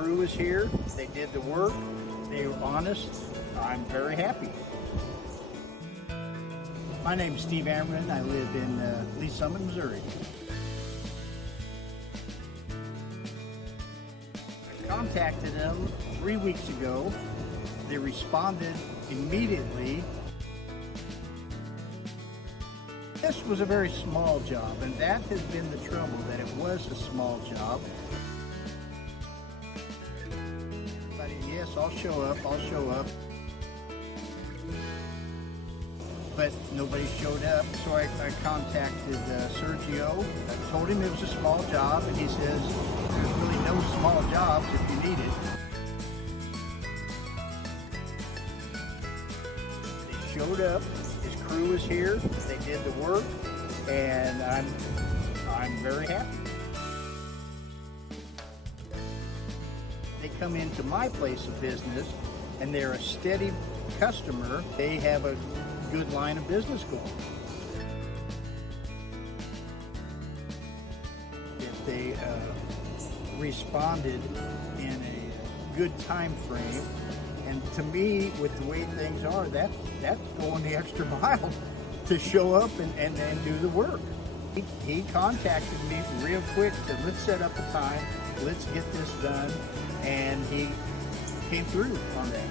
crew was here. They did the work. They were honest. I'm very happy. My name is Steve Ammerman. I live in Lee Summit, Missouri. I contacted them 3 weeks ago. They responded immediately. This was a very small job, and that has been the trouble, that it was a small job. But yes, I'll show up. But nobody showed up, so I contacted Sergio. I told him it was a small job, and he says, there's really no small jobs if you need it. They showed up, his crew was here, they did the work, and I'm very happy. They come into my place of business, and they're a steady customer. They have a good line of business going. If they responded in a good time frame, and to me, with the way things are, that's going the extra mile to show up and do the work. He contacted me real quick, said, let's set up a time, let's get this done, and he came through on that.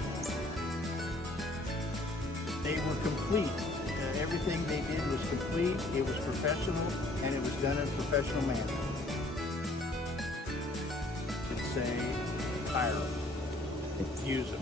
They were complete. Everything they did was complete, it was professional, and it was done in a professional manner. I'd say, hire them, use them.